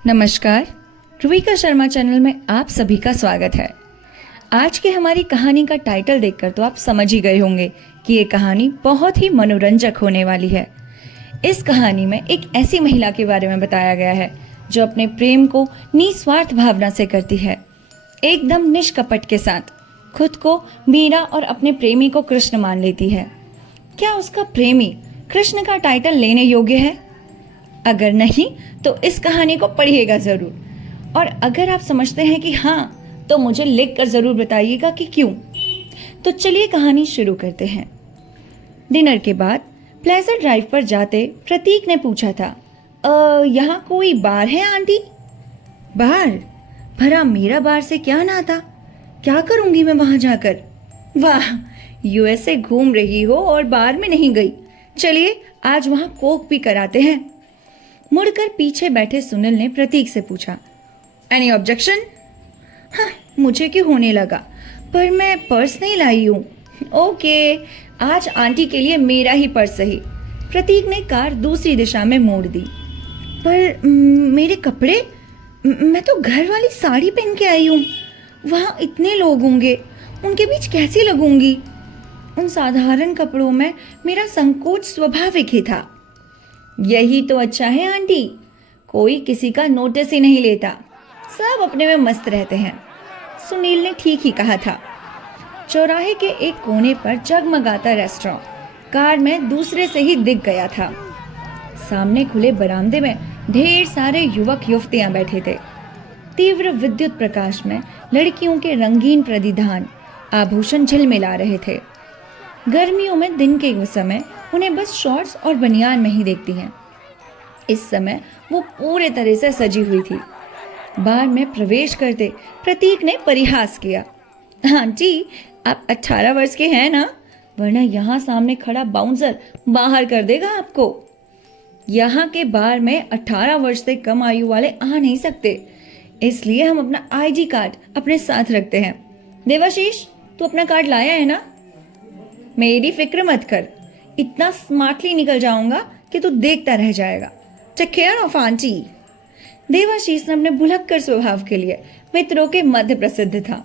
नमस्कार, रुविका शर्मा चैनल में आप सभी का स्वागत है। आज की हमारी कहानी का टाइटल देखकर तो आप समझ ही गए होंगे कि ये कहानी बहुत ही मनोरंजक होने वाली है। इस कहानी में एक ऐसी महिला के बारे में बताया गया है जो अपने प्रेम को निस्वार्थ भावना से करती है, एकदम निष्कपट के साथ खुद को मीरा और अपने प्रेमी को कृष्ण मान लेती है। क्या उसका प्रेमी कृष्ण का टाइटल लेने योग्य है? अगर नहीं तो इस कहानी को पढ़िएगा ज़रूर, और अगर आप समझते हैं कि हाँ तो मुझे लिख कर ज़रूर बताइएगा कि क्यों। तो चलिए कहानी शुरू करते हैं। डिनर के बाद प्लेजर ड्राइव पर जाते प्रतीक ने पूछा था, यहाँ कोई बार है आंटी? बार? भरा मेरा बार से क्या नाता? क्या करूँगी मैं वहाँ जाकर? वाह, यूएसए घूम रही हो और बार में नहीं गई। चलिए आज वहाँ कोक भी कराते हैं। मुड़कर पीछे बैठे सुनील ने प्रतीक से पूछा, एनी ऑब्जेक्शन? हाँ, मुझे क्यों होने लगा, पर मैं पर्स नहीं लाई हूँ। ओके, आज आंटी के लिए मेरा ही पर्स सही। प्रतीक ने कार दूसरी दिशा में मोड़ दी। पर मेरे कपड़े? मैं तो घर वाली साड़ी पहन के आई हूँ। वहाँ इतने लोग होंगे, उनके बीच कैसी लगूंगी? उन साधारण कपड़ों में मेरा संकोच स्वाभाविक ही था। यही तो अच्छा है आंटी, कोई किसी का नोटिस ही नहीं लेता, सब अपने में मस्त रहते हैं। सुनील ने ठीक ही कहा था। चौराहे के एक कोने पर जगमगाता रेस्टोरेंट कार में दूसरे से ही दिख गया था। सामने खुले बरामदे में ढेर सारे युवक युवतियां बैठे थे। तीव्र विद्युत प्रकाश में लड़कियों के रंगीन परिधान आभूषण झिलमिला रहे थे। गर्मियों में दिन के समय उन्हें बस शॉर्ट्स और बनियान में ही देखती हैं। इस समय वो पूरे तरह से सजी हुई थी। बार में प्रवेश करते प्रतीक ने परिहास किया, आंटी आप 18 वर्ष के हैं ना, वरना यहाँ सामने खड़ा बाउंसर बाहर कर देगा आपको। यहाँ के बार में 18 वर्ष से कम आयु वाले आ नहीं सकते, इसलिए हम अपना आईडी कार्ड अपने साथ रखते हैं। देवाशीष, तू अपना कार्ड लाया है ना? मेरी फिक्र मत कर, इतना स्मार्टली निकल जाऊंगा कि तू देखता रह जाएगा। Take care of aunty. Devashish ने अपने भुलक्कर स्वभाव के लिए मित्रों के मध्य प्रसिद्ध था।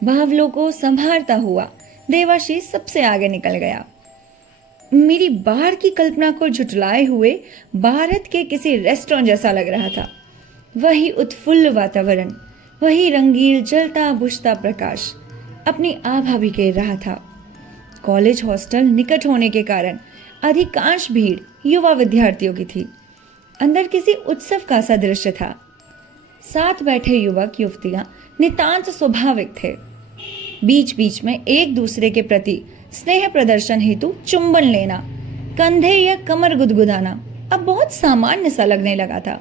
बावलों को संभालता हुआ देवाशीष सबसे आगे निकल गया। मेरी बार की कल्पना को झुठलाए हुए भारत के किसी रेस्टोरेंट जैसा लग रहा था। वही उत्फुल्ल वातावरण, वही रंगीन जलता बुझता प्रकाश अपनी आभा भी घेर रहा था। कॉलेज हॉस्टल निकट होने के कारण अधिकांश भीड़ युवा विद्यार्थियों की थी। अंदर किसी उत्सव का सा दृश्य था। साथ बैठे युवक युवतियां नितांत स्वाभाविक थे। बीच बीच में एक दूसरे के प्रति स्नेह प्रदर्शन हेतु चुंबन लेना, कंधे या कमर गुदगुदाना अब बहुत सामान्य सा लगने लगा था।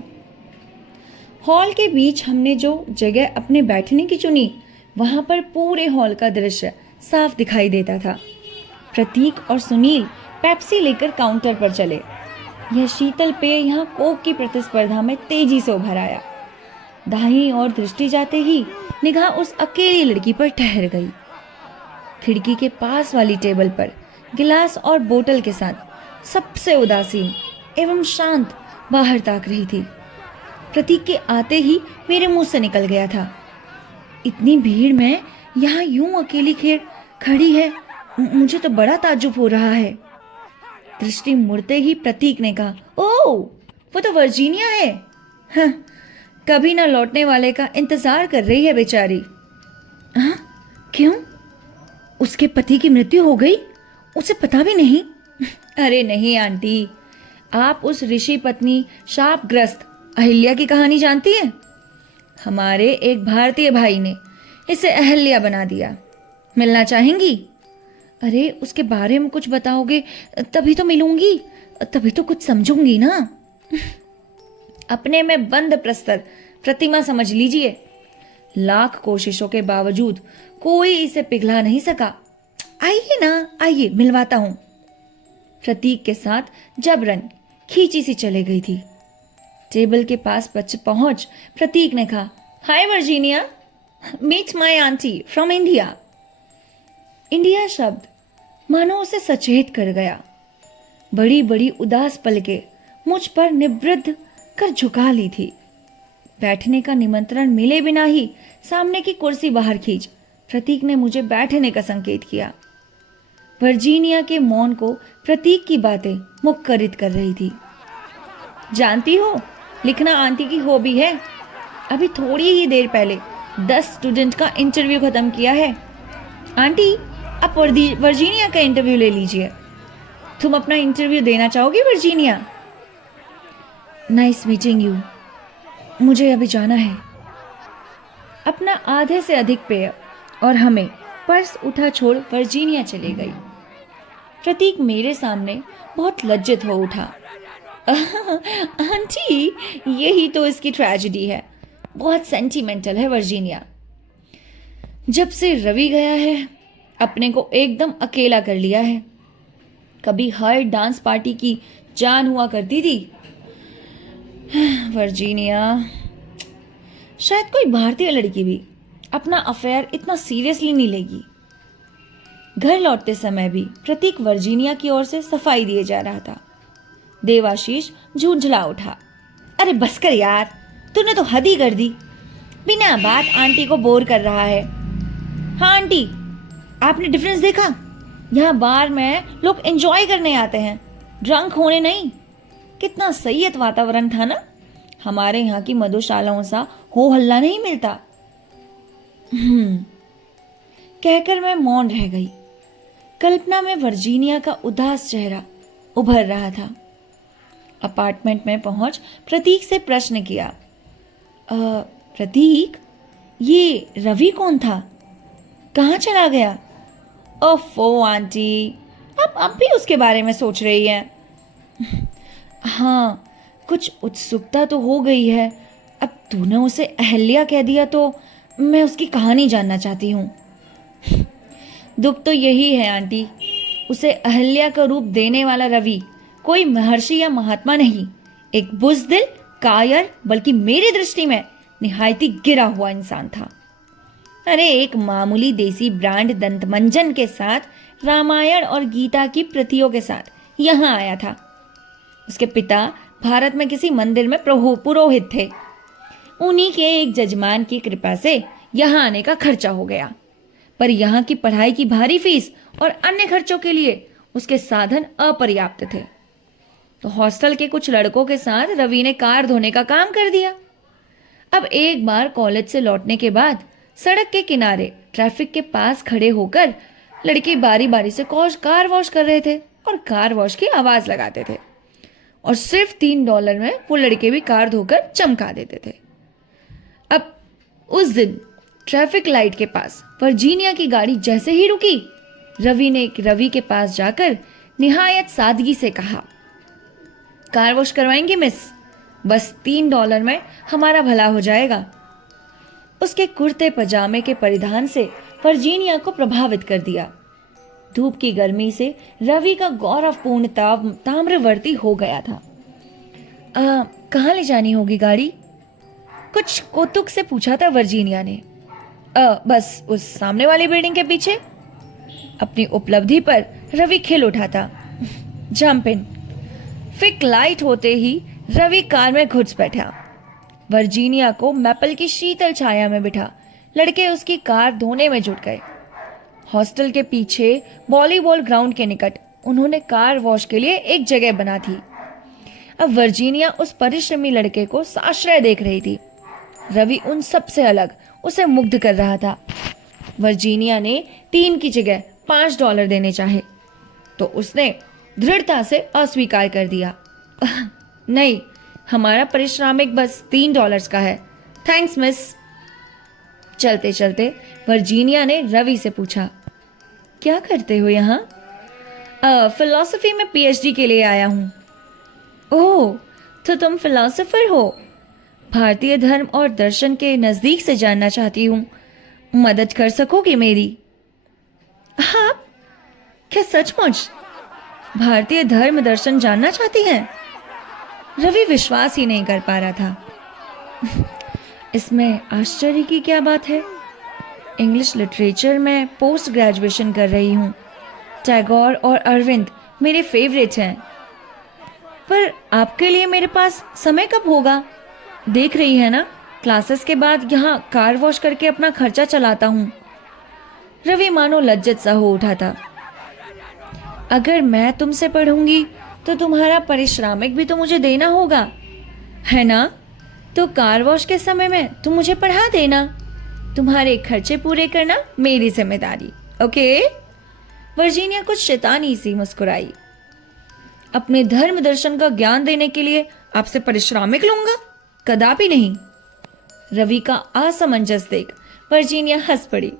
हॉल के बीच हमने जो जगह अपने बैठने की चुनी, वहां पर पूरे हॉल का दृश्य साफ दिखाई देता था। प्रतीक और सुनील पेप्सी लेकर काउंटर पर चले। यह शीतल पेय यहाँ कोक की प्रतिस्पर्धा में तेजी से उभर आया। दाहिनी ओर दृष्टि जाते ही निगाह उस अकेली लड़की पर ठहर गई। खिड़की के पास वाली टेबल पर गिलास और बोतल के साथ सबसे उदासीन एवं शांत बाहर ताक रही थी। प्रतीक के आते ही मेरे मुंह से निकल गया था, इतनी भीड़ में यहाँ यूं अकेली खड़ी है, मुझे तो बड़ा ताज्जुब हो रहा है। दृष्टि मुड़ते ही प्रतीक ने कहा, ओह वो तो वर्जीनिया है। हाँ, कभी ना लौटने वाले का इंतजार कर रही है बेचारी। हाँ, क्यों? उसके पति की मृत्यु हो गई, उसे पता भी नहीं? अरे नहीं आंटी, आप उस ऋषि पत्नी शापग्रस्त अहिल्या की कहानी जानती है? हमारे एक भारतीय भाई ने इसे अहिल्या बना दिया। मिलना चाहेंगी? अरे उसके बारे में कुछ बताओगे तभी तो मिलूंगी, तभी तो कुछ समझूंगी ना। अपने में बंद प्रस्तर प्रतिमा समझ लीजिए। लाख कोशिशों के बावजूद कोई इसे पिघला नहीं सका। आइए ना, आइए मिलवाता हूं। प्रतीक के साथ जबरन खींची सी चले गई थी। टेबल के पास पहुंच प्रतीक ने कहा, hi Virginia, meet my aunty from India. India शब्द मानो उसे सचेत कर गया। बड़ी बड़ी उदास पलकें मुझ पर निवृत्त कर झुका ली थी। बैठने का निमंत्रण मिले बिना ही सामने की कुर्सी बाहर खींच प्रतीक ने मुझे बैठने का संकेत किया। वर्जीनिया के मौन को प्रतीक की बातें मुखरित कर रही थी। जानती हो, लिखना आंटी की हॉबी है। अभी थोड़ी ही देर पहले 10 स्टूडेंट का इंटरव्यू खत्म किया है। आंटी, आप वर्जीनिया का इंटरव्यू ले लीजिए। तुम अपना इंटरव्यू देना चाहोगी वर्जीनिया? Nice meeting you. मुझे अभी जाना है। अपना आधे से अधिक पेय और हमें पर्स उठा छोड़ वर्जीनिया चली गई। प्रतीक मेरे सामने बहुत लज्जित हो उठा। आंटी, यही तो इसकी ट्रेजेडी है। बहुत सेंटिमेंटल है वर्जीनिया। जब से रवि गया है अपने को एकदम अकेला कर लिया है। कभी हर डांस पार्टी की जान हुआ करती थी। वर्जीनिया, शायद कोई भारतीय लड़की भी अपना अफेयर इतना सीरियसली नहीं लेगी। घर लौटते समय भी प्रतीक वर्जीनिया की ओर से सफाई दिए जा रहा था। देवाशीष झुंझला उठा। अरे बस कर यार, तूने तो हद ही कर दी। बिना बात आंटी को बोर कर रहा है। हाँ आंटी, आपने डिफरेंस देखा? यहाँ बार में लोग एंजॉय करने आते हैं, ड्रंक होने नहीं। कितना सही वातावरण था ना। हमारे यहाँ की मधुशालाओं सा हो हल्ला नहीं मिलता। कहकर मैं मौन रह गई। कल्पना में वर्जीनिया का उदास चेहरा उभर रहा था। अपार्टमेंट में पहुंच प्रतीक से प्रश्न किया, प्रतीक, ये रवि कौन था? कहाँ चला गया? ओफो आंटी, अब भी उसके बारे में सोच रही हैं? हाँ, कुछ उत्सुकता तो हो गई है। अब तूने उसे अहल्या कह दिया तो मैं उसकी कहानी जानना चाहती हूँ। दुख तो यही है आंटी, उसे अहल्या का रूप देने वाला रवि कोई महर्षि या महात्मा नहीं, एक बुज़दिल, कायर, बल्कि मेरी दृष्टि में निहायती गिरा हुआ इंसान था। अरे एक मामूली देसी ब्रांड दंतमंजन के साथ रामायण और गीता की प्रतियों के साथ यहाँ आया था। उसके पिता भारत में किसी मंदिर में पुरोहित थे। उन्हीं के एक जजमान की कृपा से यहाँ आने का खर्चा हो गया, पर यहाँ की पढ़ाई की भारी फीस और अन्य खर्चों के लिए उसके साधन अपर्याप्त थे। तो हॉस्टल के कुछ लड़कों के साथ रवि ने कार धोने का काम कर दिया। अब एक बार कॉलेज से लौटने के बाद सड़क के किनारे ट्रैफिक के पास खड़े होकर लड़के बारी बारी से कार वॉश कर रहे थे और कार वॉश की आवाज लगाते थे, और सिर्फ $3 में वो लड़के भी कार धोकर चमका देते थे। अब उस दिन ट्रैफिक लाइट के पास वर्जीनिया की गाड़ी जैसे ही रुकी, रवि के पास जाकर निहायत सादगी से कहा, कार वॉश करवाएंगे मिस? बस $3 में हमारा भला हो जाएगा। उसके कुर्ते पजामे के परिधान से वर्जीनिया को प्रभावित कर दिया। धूप की गर्मी से रवि का गौरवपूर्ण ताम्रवर्ती हो गया था। कहाँ ले जानी होगी गाड़ी? कुछ कौतुक से पूछा था वर्जीनिया ने। बस उस सामने वाली बिल्डिंग के पीछे। अपनी उपलब्धि पर रवि खिल उठा था। Jump in. फिक लाइट होते ही रवि कार में घुस बैठा। वर्जीनिया को मैपल की शीतल छाया में बिठा लड़के उसकी कार धोने में जुट गए। हॉस्टल के पीछे वॉलीबॉल ग्राउंड के निकट उन्होंने कार वॉश के लिए एक जगह बना थी। अब वर्जीनिया उस परिश्रमी लड़के को साश्रय देख रही थी। रवि उन सब से अलग उसे मुग्ध कर रहा था। वर्जीनिया ने 3 की जगह $5 देने चाहे तो उसने दृढ़ता से अस्वीकार कर दिया। नहीं, हमारा पारिश्रमिक बस $3 का है। Thanks miss. चलते चलते वर्जीनिया ने रवि से पूछा, क्या करते हो यहाँ? फिलॉसफी में PhD के लिए आया हूँ। ओह, तो तुम फिलॉसफर हो? भारतीय धर्म और दर्शन के नज़दीक से जानना चाहती हूँ। मदद कर सकोगे मेरी? हाँ, क्या सचमुच भारतीय धर्म दर्शन जानना चाहती हैं? रवि विश्वास ही नहीं कर पा रहा था। इसमें आश्चर्य की क्या बात है? इंग्लिश लिटरेचर में पोस्ट ग्रेजुएशन कर रही हूँ। टैगोर और अरविंद मेरे फेवरेट हैं। पर आपके लिए मेरे पास समय कब होगा? देख रही है ना, क्लासेस के बाद यहाँ कार वॉश करके अपना खर्चा चलाता हूँ। रवि मानो लज्जित सा हो उठा था। अगर मैं तुमसे पढ़ूंगी तो तुम्हारा पारिश्रमिक भी तो मुझे देना होगा, है ना? तो कार वॉश के समय में तुम मुझे पढ़ा देना। तुम्हारे खर्चे पूरे करना मेरी जिम्मेदारी, ओके? वर्जीनिया कुछ शैतानी सी मुस्कुराई। अपने धर्म दर्शन का ज्ञान देने के लिए आपसे पारिश्रमिक लूंगा? कदापि नहीं। रवि का असमंजस देख वर्जीनिया हंस पड़ी।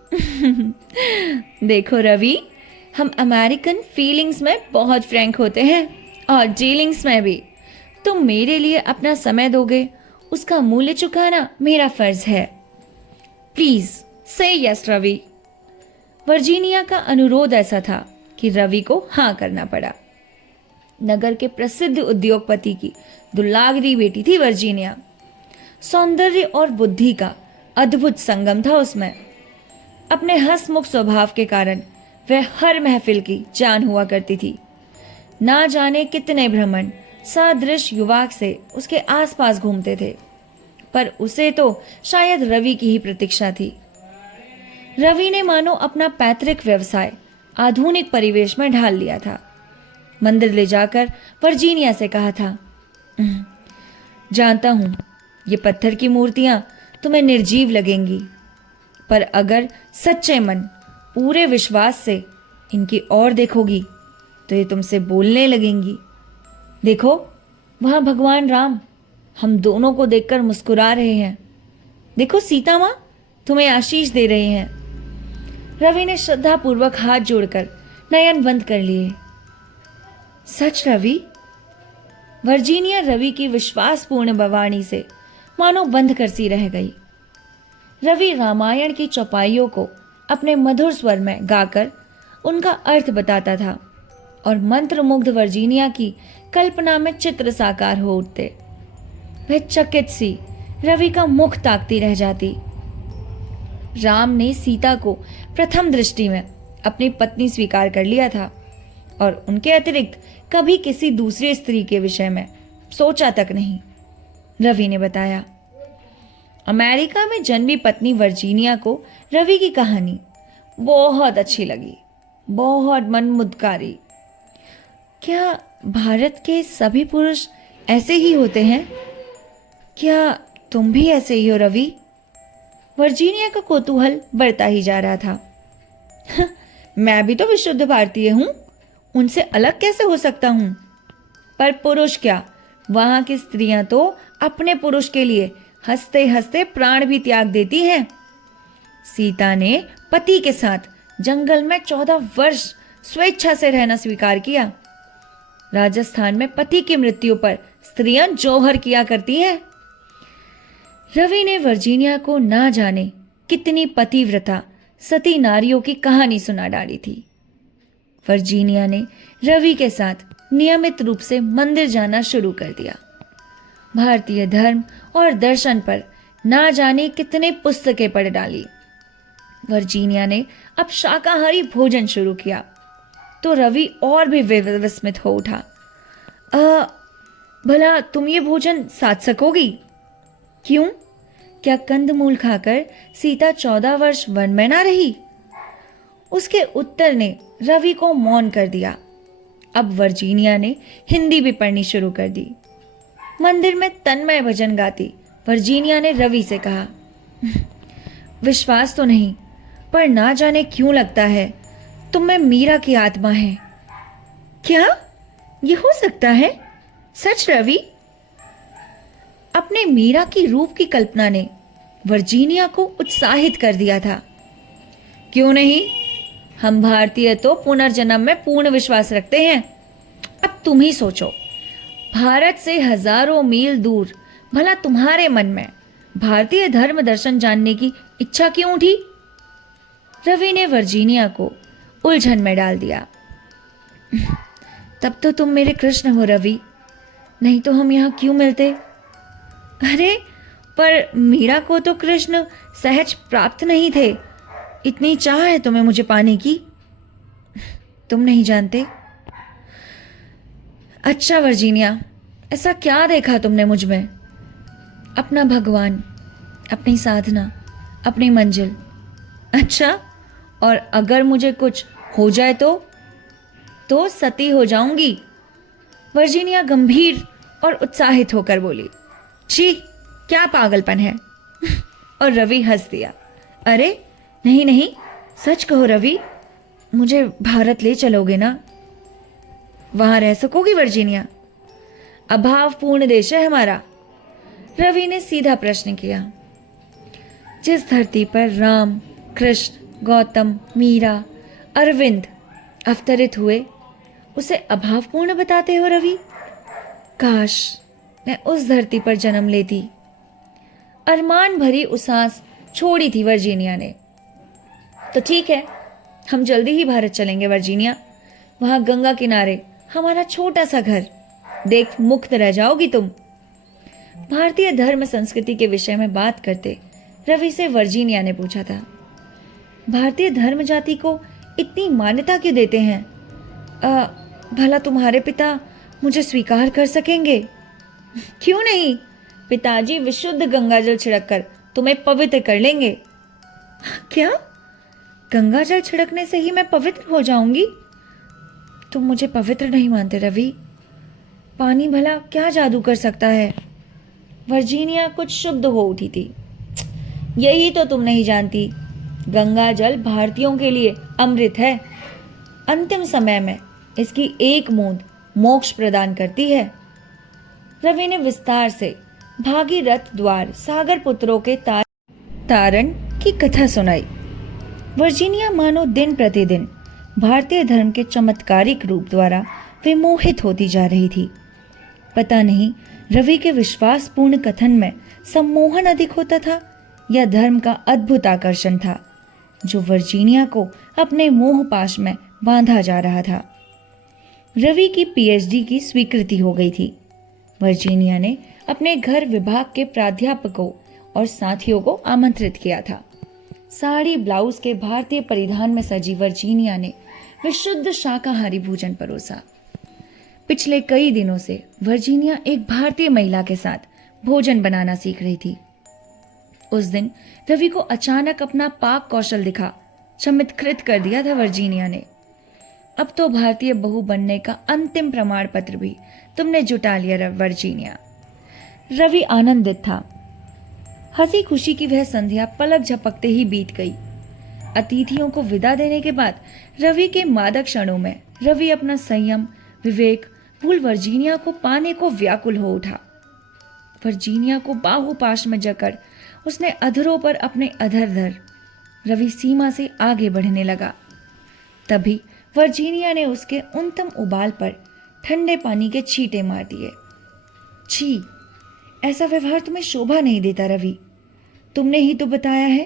देखो रवि, हम अमेरिकन फीलिंग्स में बहुत फ्रैंक होते हैं और डीलिंग्स में भी। तुम मेरे लिए अपना समय दोगे, उसका मूल्य चुकाना मेरा फर्ज है। प्लीज से यस रवि। वर्जीनिया का अनुरोध ऐसा था कि रवि को हाँ करना पड़ा। नगर के प्रसिद्ध उद्योगपति की दुल्लागरी बेटी थी वर्जीनिया। सौंदर्य और बुद्धि का अद्भुत संगम था उसमें। अपने हंसमुख स्वभाव के कारण वह हर महफिल की जान हुआ करती थी। ना जाने कितने भ्रमण सदृश युवक से उसके आसपास घूमते थे, पर उसे तो शायद रवि की ही प्रतीक्षा थी। रवि ने मानो अपना पैतृक व्यवसाय आधुनिक परिवेश में ढाल लिया था। मंदिर ले जाकर वर्जीनिया से कहा था, जानता हूं ये पत्थर की मूर्तियां तुम्हें निर्जीव लगेंगी, पर अगर सच्चे मन पूरे विश्वास से इनकी ओर देखोगी तो ये तुमसे बोलने लगेंगी। देखो वहां भगवान राम हम दोनों को देखकर मुस्कुरा रहे हैं। देखो सीता माँ तुम्हें आशीष दे रहे हैं। रवि ने श्रद्धापूर्वक हाथ जोड़कर नयन बंद कर लिए। सच रवि? वर्जीनिया रवि की विश्वासपूर्ण बवाणी से मानो बंद कर सी रह गई। रवि रामायण की चौपाइयों को अपने मधुर स्वर में गाकर उनका अर्थ बताता था और मंत्रमुग्ध वर्जीनिया की कल्पना में चित्र साकार हो उठते। वह चकित सी रवि का मुख ताकती रह जाती। राम ने सीता को प्रथम दृष्टि में अपनी पत्नी स्वीकार कर लिया था और उनके अतिरिक्त कभी किसी दूसरी स्त्री के विषय में सोचा तक नहीं, रवि ने बताया। अमेरिका में जन्मी पत्नी वर्जीनिया को रवि की कहानी बहुत अच्छी लगी, बहुत मनमुदकारी। क्या भारत के सभी पुरुष ऐसे ही होते हैं? क्या तुम भी ऐसे ही हो रवि? वर्जीनिया का कौतूहल बढ़ता ही जा रहा था। मैं भी तो विशुद्ध भारतीय हूं, उनसे अलग कैसे हो सकता हूं? पर पुरुष क्या, वहां की स्त्रियां तो अपने पुरुष के लिए हंसते हंसते प्राण भी त्याग देती हैं। सीता ने पति के साथ जंगल में 14 वर्ष स्वेच्छा से रहना स्वीकार किया। राजस्थान में पति की मृत्यु पर स्त्रियां जौहर किया करती हैं। रवि ने वर्जीनिया को ना जाने कितनी पतिव्रता सती नारियों की कहानी सुना डाली थी। वर्जीनिया ने रवि के साथ नियमित रूप से मंदिर जाना शुरू कर दिया। भारतीय धर्म और दर्शन पर ना जाने कितने पुस्तकें पढ़ डाली। वर्जीनिया ने अब शाकाहारी भोजन शुरू किया तो रवि और भी विस्मित हो उठा। भला तुम ये भोजन साध सकोगी? क्यों? क्या कंदमूल खाकर सीता 14 वर्ष वन में ना रही? उसके उत्तर ने रवि को मौन कर दिया। अब वर्जीनिया ने हिंदी भी पढ़नी शुरू कर दी। मंदिर में तन्मय भजन गाती वर्जीनिया ने रवि से कहा, विश्वास तो नहीं, पर ना जाने क्यों लगता है तुम में मीरा की आत्मा है। क्या ये हो सकता है? सच रवि? अपने मीरा की रूप की कल्पना ने वर्जीनिया को उत्साहित कर दिया था। क्यों नहीं, हम भारतीय तो पुनर्जन्म में पूर्ण विश्वास रखते हैं। अब तुम ही सोचो, भारत से हजारों मील दूर भला तुम्हारे मन में भारतीय धर्म दर्शन जानने की इच्छा क्यों उठी? रवि ने वर्जीनिया को उलझन में डाल दिया। तब तो तुम मेरे कृष्ण हो रवि, नहीं तो हम यहाँ क्यों मिलते? अरे पर मीरा को तो कृष्ण सहज प्राप्त नहीं थे। इतनी चाह है तुम्हें मुझे पाने की? तुम नहीं जानते। अच्छा वर्जीनिया, ऐसा क्या देखा तुमने मुझ में? अपना भगवान, अपनी साधना, अपनी मंजिल। अच्छा, और अगर मुझे कुछ हो जाए तो सती हो जाऊंगी। वर्जीनिया गंभीर और उत्साहित होकर बोली। छी, क्या पागलपन है। और रवि हंस दिया। अरे नहीं नहीं, सच कहो रवि, मुझे भारत ले चलोगे ना? वहां रह सकोगी वर्जीनिया? अभावपूर्ण देश है हमारा। रवि ने सीधा प्रश्न किया। जिस धरती पर राम, कृष्ण, गौतम, मीरा, अरविंद अवतरित हुए, उसे अभावपूर्ण बताते हो रवि? काश मैं उस धरती पर जन्म लेती। अरमान भरी उसास छोड़ी थी वर्जीनिया ने। तो ठीक है, हम जल्दी ही भारत चलेंगे वर्जीनिया। वहां गंगा किनारे हमारा छोटा सा घर। देख, मुक्त रह जाओगी तुम। भारतीय धर्म संस्कृति के विषय में बात करते रवि से वर्जीनिया ने पूछा था। भारतीय धर्म जाति को इतनी मान्यता क्यों देते हैं? भला तुम्हारे पिता मुझे स्वीकार कर सकेंगे? क्यों नहीं, पिताजी विशुद्ध गंगाजल छिड़ककर तुम्हें पवित्र कर लेंगे। क्या? गंगाजल छिड़कने से ही मैं पवित्र हो जाऊंगी? तुम मुझे पवित्र नहीं मानते रवि। पानी भला क्या जादू कर सकता है? वर्जीनिया कुछ शुद्ध हो उठी थी। यही तो तुम नहीं जानती। गंगा जल भारतीयों के लिए अमृत है। अंतिम समय में इसकी एक बूंद मोक्ष प्रदान करती है। रवि ने विस्तार से भागीरथ द्वार सागर पुत्रों के तारण की कथा सुनाई। वर्जीनिया मानो दिन प्रतिदिन भारतीय धर्म के चमत्कारिक रूप द्वारा विमोहित होती जा रही थी। पता नहीं रवि के विश्वासपूर्ण कथन में सम्मोहन अधिक होता था या धर्म का अद्भुत आकर्षण था, जो वर्जीनिया को अपने मोह पाश में बांधा जा रहा था। रवि की पीएचडी की स्वीकृति हो गई थी। वर्जीनिया ने अपने घर विभाग के प्राध्यापकों और साथियों को आमंत्रित किया था। साड़ी ब्लाउज के भारतीय परिधान में सजी वर्जीनिया ने विशुद्ध शाकाहारी भोजन परोसा। पिछले कई दिनों से वर्जीनिया एक भारतीय महिला के साथ भोजन बनाना सीख रही थी। उस दिन रवि को अचानक अपना पाक कौशल दिखा चमत्कृत कर दिया था वर्जीनिया ने। अब तो भारतीय बहू बनने का अंतिम प्रमाण पत्र भी तुमने जुटा लिया वर्जीनिया। रवि आनंदित था। हंसी खुशी की वह संध्या पलक झपकते ही बीत गई। अतिथियों को विदा देने के बाद रवि के मादक क्षणों में रवि अपना संयम, विवेक भूल वर्जीनिया को पाने को व्याकुल हो उठा। वर्जीनिया को बाहुपाश में जकड़ उसने अधरों पर अपने अधर धर रवि सीमा से आगे बढ़ने लगा। तभी वर्जीनिया ने उसके उन्नतम उबाल पर ठंडे पानी के छींटे मार दिए। छी, ऐसा व्यवहार तुम्हें शोभा नहीं देता रवि। तुमने ही तो बताया है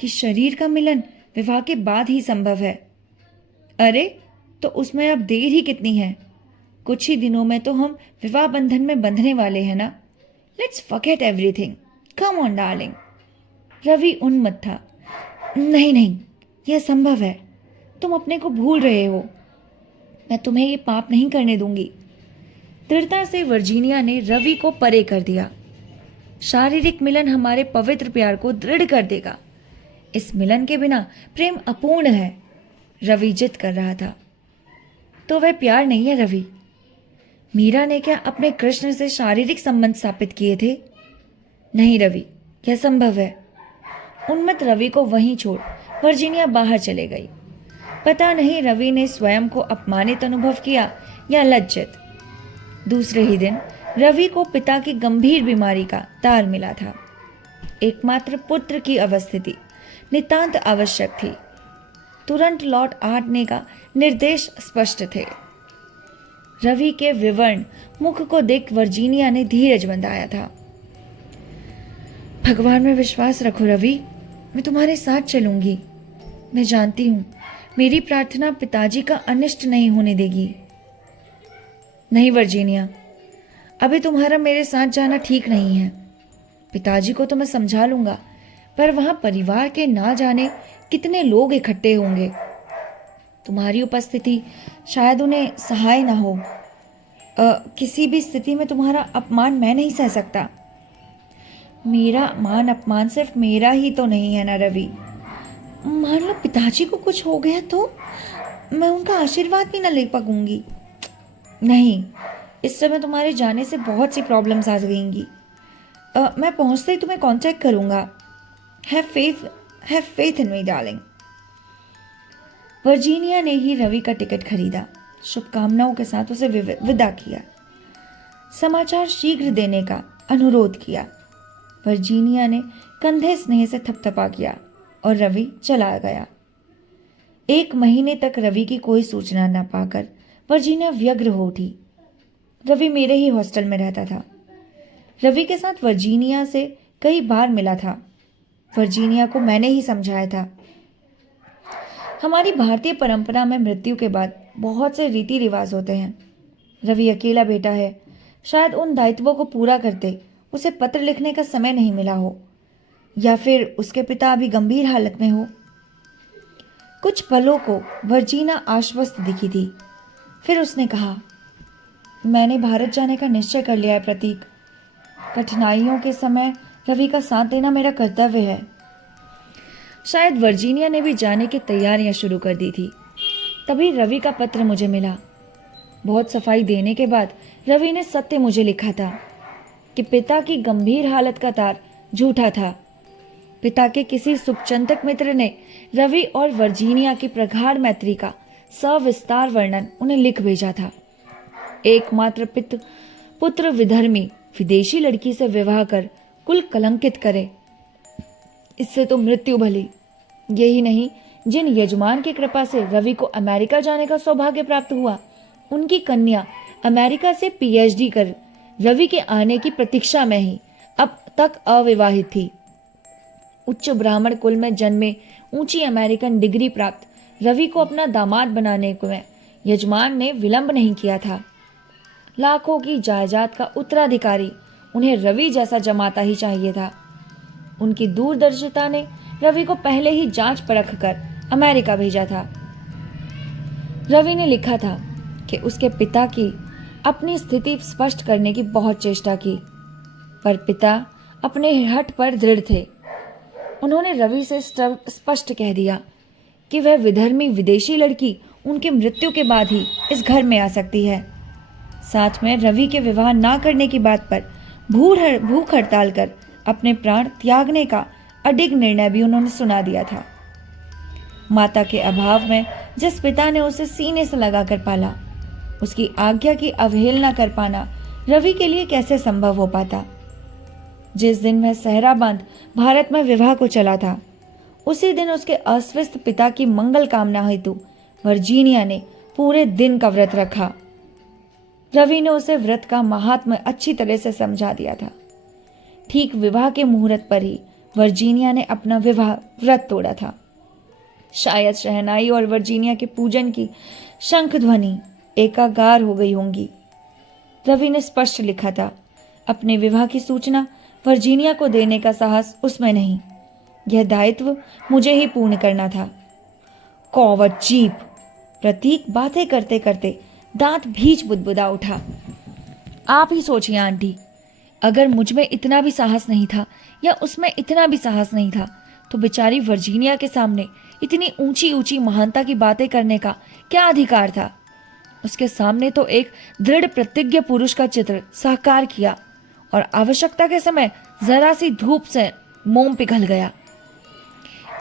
कि शरीर का मिलन विवाह के बाद ही संभव है। अरे तो उसमें अब देर ही कितनी है? कुछ ही दिनों में तो हम विवाह बंधन में बंधने वाले हैं ना। Let's forget everything, come on darling. Ravi उन्मत्त था। नहीं नहीं, यह संभव है। तुम अपने को भूल रहे हो। मैं तुम्हें ये पाप नहीं करने दूंगी। दृढ़ता से वर्जीनिया ने रवि को परे कर दिया। शारीरिक मिलन हमारे पवित्र प्यार को दृढ़ कर देगा। इस मिलन के बिना प्रेम अपूर्ण है। रवि जिद कर रहा था। तो वह प्यार नहीं है रवि। मीरा ने क्या अपने कृष्ण से शारीरिक संबंध स्थापित किए थे? नहीं रवि, यह संभव है। उन्मत्त रवि को वहीं छोड़ वर्जीनिया बाहर चले गई। पता नहीं रवि ने स्वयं को अपमानित अनुभव किया या लज्जित। दूसरे ही दिन रवि को पिता की गंभीर बीमारी का तार मिला था। एकमात्र पुत्र की अवस्थिति नितांत आवश्यक थी। तुरंत लौट आने का निर्देश स्पष्ट थे। रवि के विवर्ण मुख को देख वर्जीनिया ने धीरज बंधाया था। भगवान में विश्वास रखो रवि, मैं तुम्हारे साथ चलूंगी। मैं जानती हूं मेरी प्रार्थना पिताजी का अनिष्ट नहीं होने देगी। नहीं वर्जीनिया, अभी तुम्हारा मेरे साथ जाना ठीक नहीं है। पिताजी को तो मैं समझा लूंगा, पर वहां परिवार के ना जाने कितने लोग इकट्ठे होंगे। तुम्हारी उपस्थिति शायद उन्हें सहाय ना हो। किसी भी स्थिति में तुम्हारा अपमान मैं नहीं सह सकता। मेरा मान अपमान सिर्फ मेरा ही तो नहीं है ना रवि। मान लो पिताजी को कुछ हो गया तो मैं उनका आशीर्वाद भी ना ले पाऊंगी। नहीं, इस समय तुम्हारे जाने से बहुत सी प्रॉब्लम्स आ जाएंगी। मैं पहुंचते ही तुम्हें कांटेक्ट करूंगा। Have faith in me darling. Virginia ने ही रवि का टिकट खरीदा, शुभकामनाओं के साथ उसे विदा किया, समाचार शीघ्र देने का अनुरोध किया। वर्जीनिया ने कंधे स्नेह से थपथपा किया और रवि चला गया। 1 महीने तक रवि की कोई सूचना न पाकर वर्जीनिया व्यग्र हो उठी। रवि मेरे ही हॉस्टल में रहता था। रवि के साथ वर्जीनिया से कई बार मिला था। वर्जीनिया को मैंने ही समझाया था। हमारी भारतीय परंपरा में मृत्यु के बाद बहुत से रीति रिवाज होते हैं। रवि अकेला बेटा है, शायद उन दायित्वों को पूरा करते उसे पत्र लिखने का समय नहीं मिला हो, या फिर उसके पिता अभी गंभीर हालत में हो। कुछ पलों को वर्जीना आश्वस्त दिखी थी। फिर उसने कहा, मैंने भारत जाने का निश्चय कर लिया है प्रतीक। कठिनाइयों के समय रवि का साथ देना मेरा कर्तव्य है। शायद वर्जीनिया ने भी जाने की तैयारियां शुरू कर दी थी। तभी रवि का पत्र मुझे मिला। बहुत सफाई देने के बाद रवि ने सत्य मुझे लिखा था कि पिता की गंभीर हालत का तार झूठा था। पिता के किसी शुभचिंतक मित्र ने रवि और वर्जीनिया की प्रगाढ़ मैत्री का सविस्तार वर्णन उन्हें लिख भेजा था। एकमात्र पुत्र विधर्मी विदेशी लड़की से विवाह कर कुल कलंकित करे, इससे तो मृत्यु भली। यही नहीं, जिन यजमान की कृपा से रवि को अमेरिका जाने का सौभाग्य प्राप्त हुआ, उनकी कन्या अमेरिका से पीएचडी कर रवि के आने की प्रतीक्षा में ही अब तक अविवाहित थी। उच्च ब्राह्मण कुल में जन्मे, ऊंची अमेरिकन डिग्री प्राप्त रवि को अपना दामाद बनाने में यजमान ने विलंब नहीं किया था। लाखों की जायदाद का उत्तराधिकारी उन्हें रवि जैसा जमाता ही चाहिए था। उनकी दूरदर्शिता ने रवि को पहले ही जांच परख कर अमेरिका भेजा था। रवि ने लिखा था कि उसके पिता की अपनी स्थिति स्पष्ट करने की बहुत चेष्टा की, पर पिता अपने हठ पर दृढ़ थे। उन्होंने रवि से स्पष्ट कह दिया कि वह विधर्मी विदेशी लड़की उनकी मृत्यु के बाद ही इस घर में आ सकती है। साथ में रवि के विवाह ना करने की बात पर भूख हड़ताल कर अपने प्राण त्यागने का अडिग निर्णय भी उन्होंने सुना दिया था। माता के अभाव में जिस पिता ने उसे सीने से लगाकर पाला, उसकी आज्ञा की अवहेलना कर पाना रवि के लिए कैसे संभव हो पाता। जिस दिन वह सहरा बांध भारत में विवाह को चला था, उसी दिन उसके अस्वस्थ पिता की मंगल कामना हेतु वर्जीनिया ने पूरे दिन का व्रत रखा। रवि ने उसे व्रत का महात्म्य अच्छी तरह से समझा दिया था। ठीक विवाह के मुहूर्त पर ही वर्जीनिया ने अपना विवाह व्रत तोड़ा था। शायद शहनाई और वर्जीनिया के पूजन की शंख ध्वनि एकाकार हो गई होंगी। रवि ने स्पष्ट लिखा था, अपने विवाह की सूचना वर्जीनिया को देने का साहस उसमें नहीं, यह दायित्व मुझे ही पूर्ण करना था। कौवत जीप। प्रतीक बातें करते करते दांत भींच बुदबुदा उठा। आप ही सोचिए आंटी, अगर मुझ में इतना भी साहस नहीं था या उसमें इतना भी साहस नहीं था, तो बेचारी वर्जीनिया के सामने इतनी ऊंची ऊंची महानता की बातें करने का क्या अधिकार था। उसके सामने तो एक दृढ़ प्रतिज्ञ पुरुष का चित्र साकार किया और आवश्यकता के समय जरा सी धूप से मोम पिघल गया।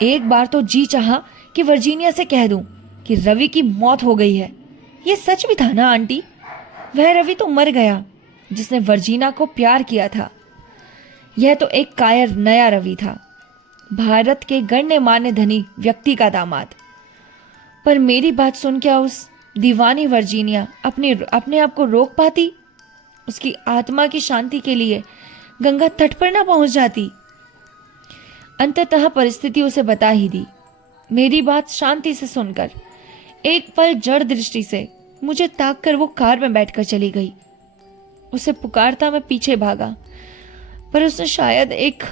एक बार तो जी चाहा कि वर्जीनिया से कह दूं कि रवि की मौत हो गई है। ये सच भी था ना आंटी? वह रवि तो मर गया जिसने वर्जीना को प्यार किया था। यह तो एक कायर नया रवि था, भारत के गण्यमान्य धनी व्यक्ति का दामाद। पर मेरी बात सुन क्या उस दीवानी वर्जीनिया अपने आप को रोक पाती? उसकी आत्मा की शांति के लिए गंगा तट पर ना पहुंच जाती? अंततः परिस्थिति उसे बता ही दी। मेरी बात शांति से सुनकर एक पल जड़ दृष्टि से मुझे ताक कर वो कार में बैठकर चली गई। उसे पुकारता मैं पीछे भागा, पर उसने शायद एक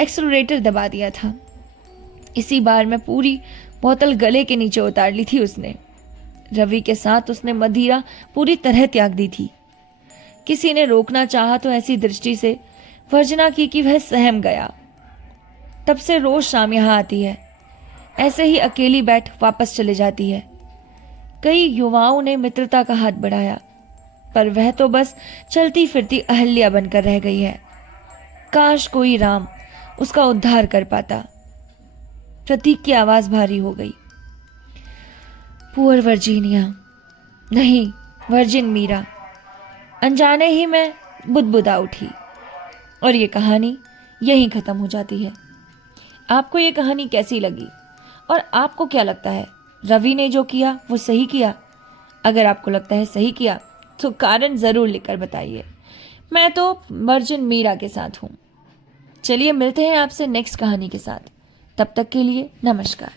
एक्सेलरेटर दबा दिया था। इसी बार में पूरी बोतल गले के नीचे उतार ली थी उसने। रवि के साथ उसने मदिरा पूरी तरह त्याग दी थी। किसी ने रोकना चाहा तो ऐसी दृष्टि से वर्जना की कि वह सहम गया। तब से रोज शाम यहाँ आती है, ऐसे ही अकेली बैठ वापस चले जाती है। कई युवाओं ने मित्रता का हाथ बढ़ाया, पर वह तो बस चलती फिरती अहल्या बनकर रह गई है। काश कोई राम उसका उद्धार कर पाता। प्रतीक की आवाज भारी हो गई। पुअर वर्जीनिया, नहीं वर्जिन मीरा। अनजाने ही मैं बुदबुदा उठी और ये कहानी यहीं खत्म हो जाती है। आपको ये कहानी कैसी लगी और आपको क्या लगता है रवि ने जो किया वो सही किया? अगर आपको लगता है सही किया तो कारण जरूर लिखकर बताइए। मैं तो वर्जिन मीरा के साथ हूं। चलिए मिलते हैं आपसे नेक्स्ट कहानी के साथ। तब तक के लिए नमस्कार।